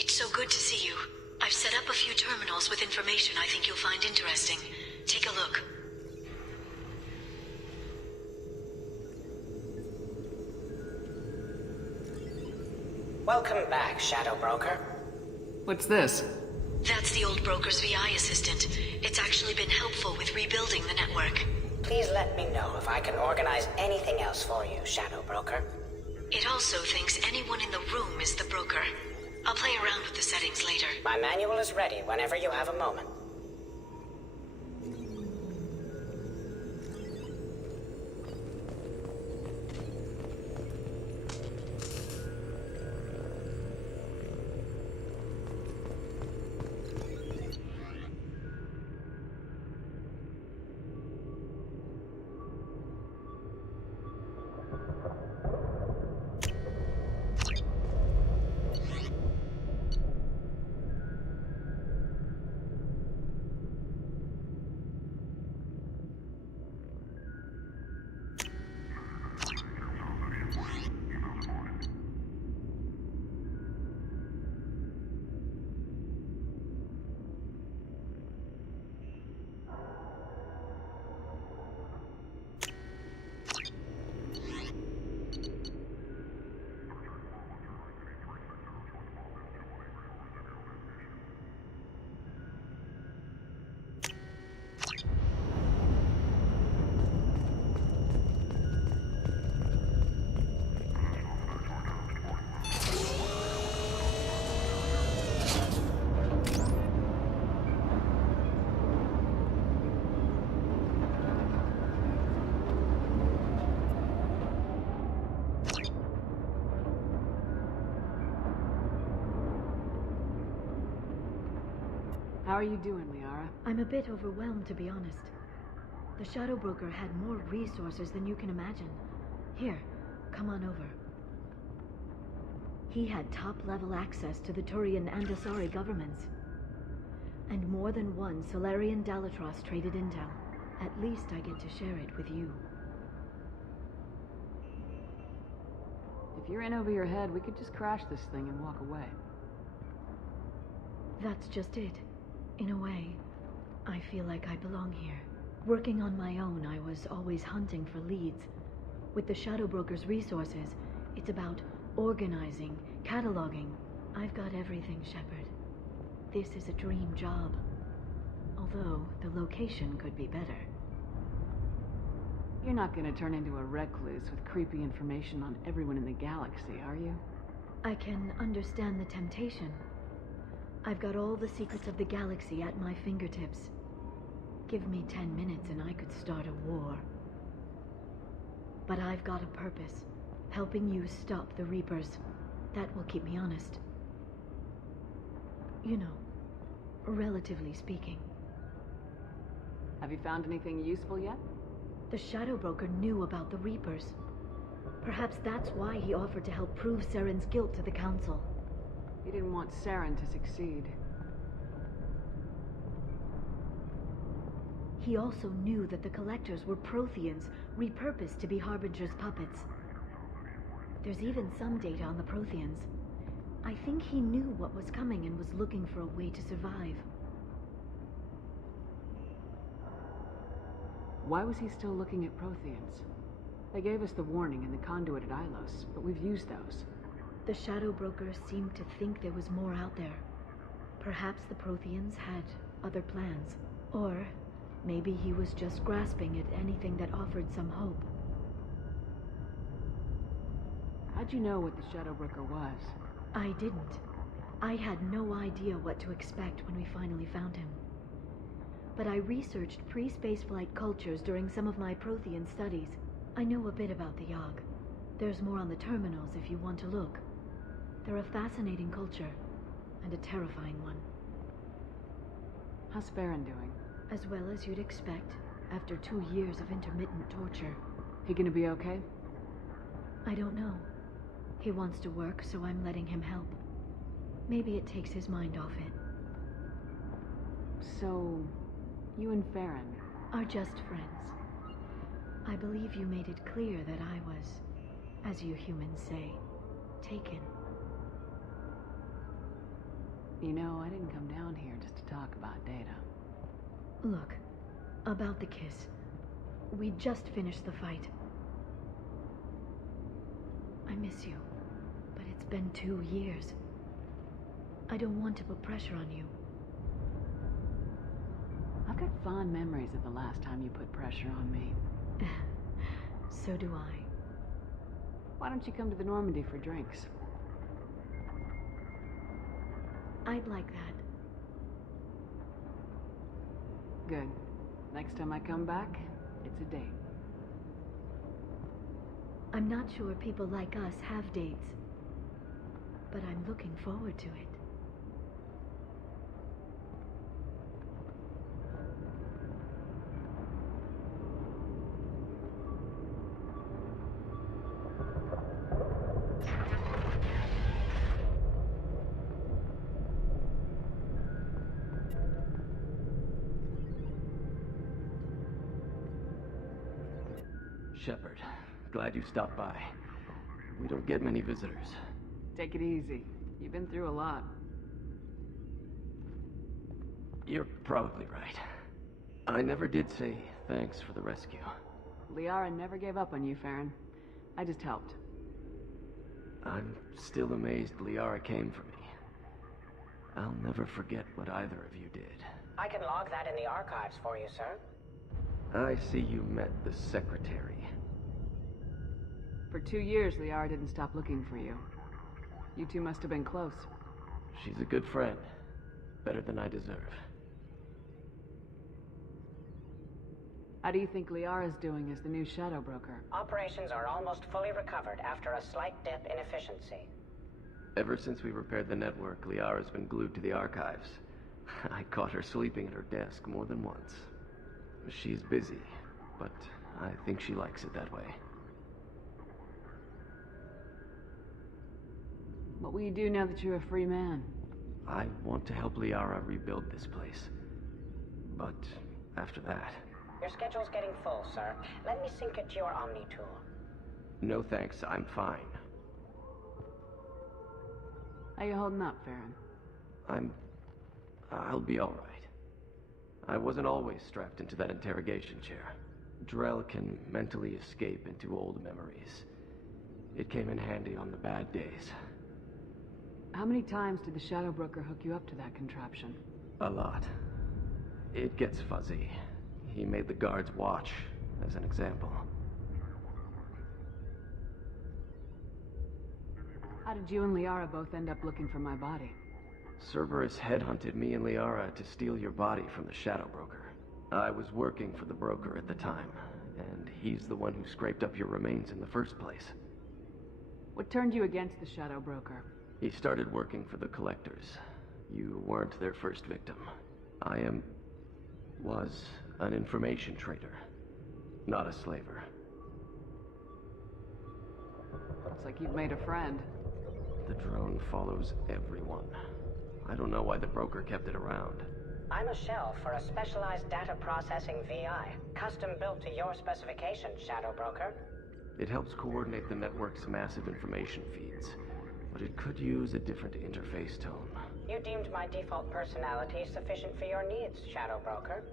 It's so good to see you. I've set up a few terminals with information I think you'll find interesting. Take a look. Welcome back, Shadow Broker. What's this? That's the old broker's VI assistant. It's actually been helpful with rebuilding the network. Please let me know if I can organize anything else for you, Shadow Broker. It also thinks anyone in the room is the broker. I'll play around with the settings later. My manual is ready whenever you have a moment. How are you doing, Liara? I'm a bit overwhelmed, to be honest. The Shadow Broker had more resources than you can imagine. Here, come on over. He had top-level access to the Turian and Asari governments. And more than one Solarian Dalatros traded intel. At least I get to share it with you. If you're in over your head, we could just crash this thing and walk away. That's just it. In a way, I feel like I belong here. Working on my own, I was always hunting for leads. With the Shadow Broker's resources, it's about organizing, cataloging. I've got everything, Shepard. This is a dream job. Although, the location could be better. You're not gonna turn into a recluse with creepy information on everyone in the galaxy, are you? I can understand the temptation. I've got all the secrets of the galaxy at my fingertips. Give me 10 minutes and I could start a war. But I've got a purpose. Helping you stop the Reapers. That will keep me honest. You know, relatively speaking. Have you found anything useful yet? The Shadow Broker knew about the Reapers. Perhaps that's why he offered to help prove Saren's guilt to the Council. He didn't want Saren to succeed. He also knew that the Collectors were Protheans, repurposed to be Harbinger's puppets. There's even some data on the Protheans. I think he knew what was coming and was looking for a way to survive. Why was he still looking at Protheans? They gave us the warning in the conduit at Ilos, but we've used those. The Shadow Broker seemed to think there was more out there. Perhaps the Protheans had other plans. Or maybe he was just grasping at anything that offered some hope. How'd you know what the Shadow Broker was? I didn't. I had no idea what to expect when we finally found him. But I researched pre-spaceflight cultures during some of my Prothean studies. I know a bit about the Yogg. There's more on the terminals if you want to look. They're a fascinating culture, and a terrifying one. How's Farron doing? As well as you'd expect, after 2 years of intermittent torture. He gonna be okay? I don't know. He wants to work, so I'm letting him help. Maybe it takes his mind off it. So, you and Farron are just friends. I believe you made it clear that I was, as you humans say, taken. You know, I didn't come down here just to talk about data. Look, about the kiss. We just finished the fight. I miss you, but it's been 2 years. I don't want to put pressure on you. I've got fond memories of the last time you put pressure on me. So do I. Why don't you come to the Normandy for drinks? I'd like that. Good. Next time I come back, it's a date. I'm not sure people like us have dates, but I'm looking forward to it. Shepard, glad you stopped by. We don't get many visitors. Take it easy. You've been through a lot. You're probably right. I never did say thanks for the rescue. Liara never gave up on you, Farron. I just helped. I'm still amazed Liara came for me. I'll never forget what either of you did. I can log that in the archives for you, sir. I see you met the secretary. For 2 years, Liara didn't stop looking for you. You two must have been close. She's a good friend. Better than I deserve. How do you think Liara's doing as the new Shadow Broker? Operations are almost fully recovered after a slight dip in efficiency. Ever since we repaired the network, Liara's been glued to the archives. I caught her sleeping at her desk more than once. She's busy, but I think she likes it that way. What will you do now that you're a free man? I want to help Liara rebuild this place. But after that... Your schedule's getting full, sir. Let me sync it to your Omni tool. No thanks, I'm fine. How you holding up, Farron? I'll be alright. I wasn't always strapped into that interrogation chair. Drell can mentally escape into old memories. It came in handy on the bad days. How many times did the Shadow Broker hook you up to that contraption? A lot. It gets fuzzy. He made the guards watch, as an example. How did you and Liara both end up looking for my body? Cerberus headhunted me and Liara to steal your body from the Shadow Broker. I was working for the broker at the time, and he's the one who scraped up your remains in the first place. What turned you against the Shadow Broker? He started working for the Collectors. You weren't their first victim. Was an information trader, not a slaver. Looks like you've made a friend. The drone follows everyone. I don't know why the broker kept it around. I'm a shell for a specialized data processing VI, custom built to your specifications, Shadow Broker. It helps coordinate the network's massive information feeds, but it could use a different interface tone. You deemed my default personality sufficient for your needs, Shadow Broker.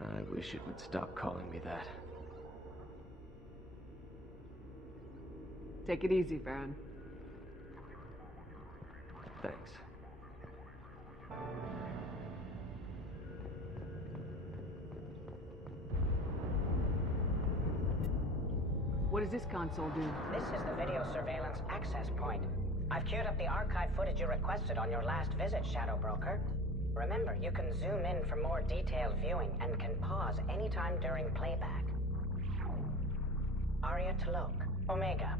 I wish it would stop calling me that. Take it easy, Farron. Thanks. What does this console do? This is the video surveillance access point. I've queued up the archive footage you requested on your last visit, Shadow Broker. Remember, you can zoom in for more detailed viewing and can pause anytime during playback. Aria Talok, Omega.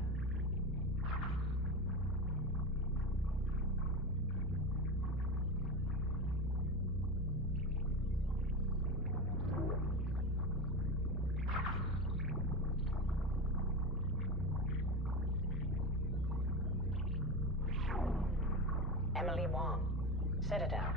Emily Wong, Citadel.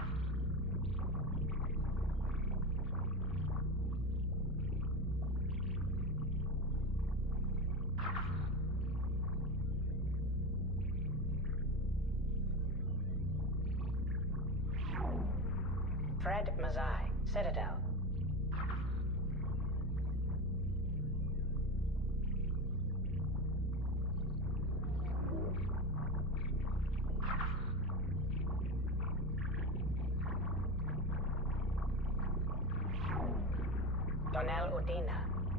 Fred Mazai, Citadel. Donnell Udina,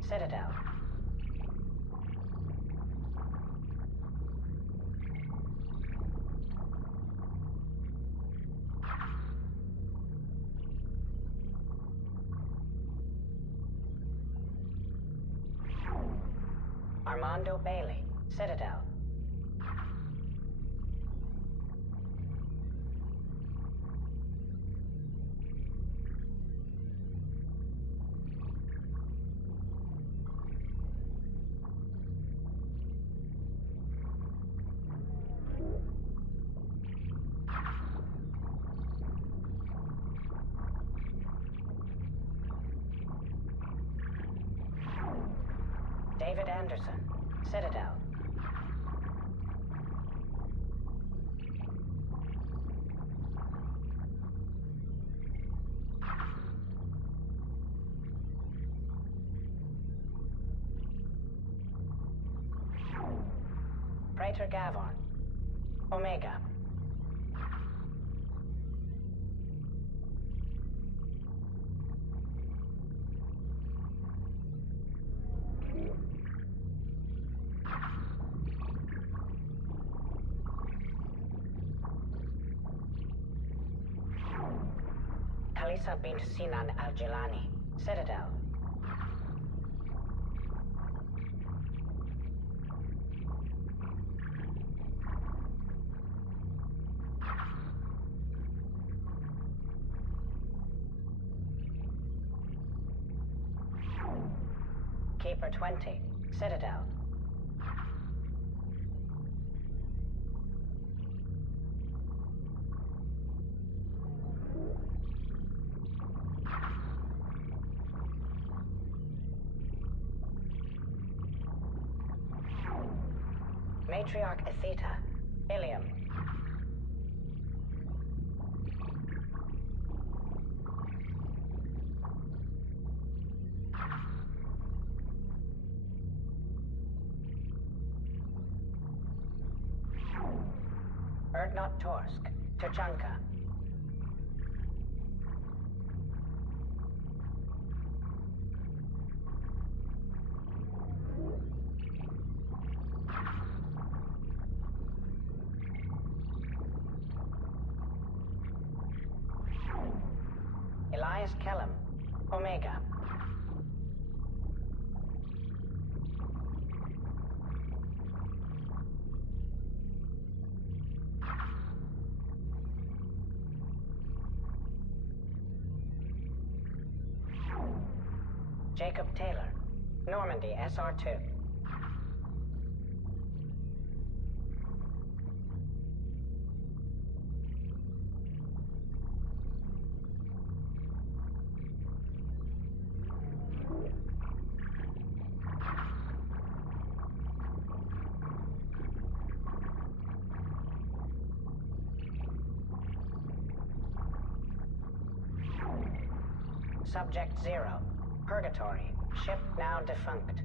Citadel. Armando Bailey, Citadel. David Anderson, Citadel. Praetor Gavon, Omega. Kalisa bint Sinan al-Jilani, Citadel. Keeper 20, Citadel. Matriarch Atheta, Ilium. Erdnot Torsk, Tuchanka. Elias Kellum, Omega. Jacob Taylor, Normandy SR2. Subject 0, Purgatory, ship now defunct.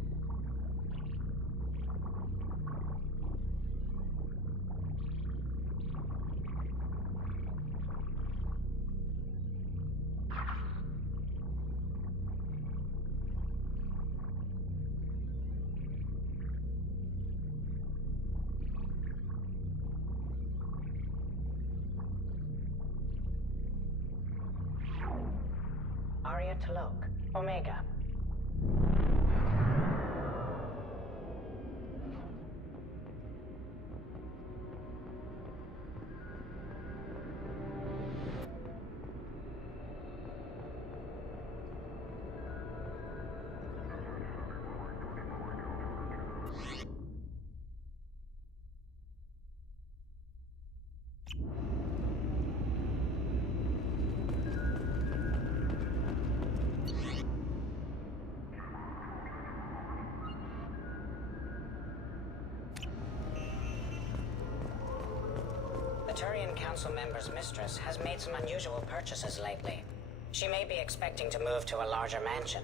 Arya Talok, Omega. The Turian Council member's mistress has made some unusual purchases lately. She may be expecting to move to a larger mansion.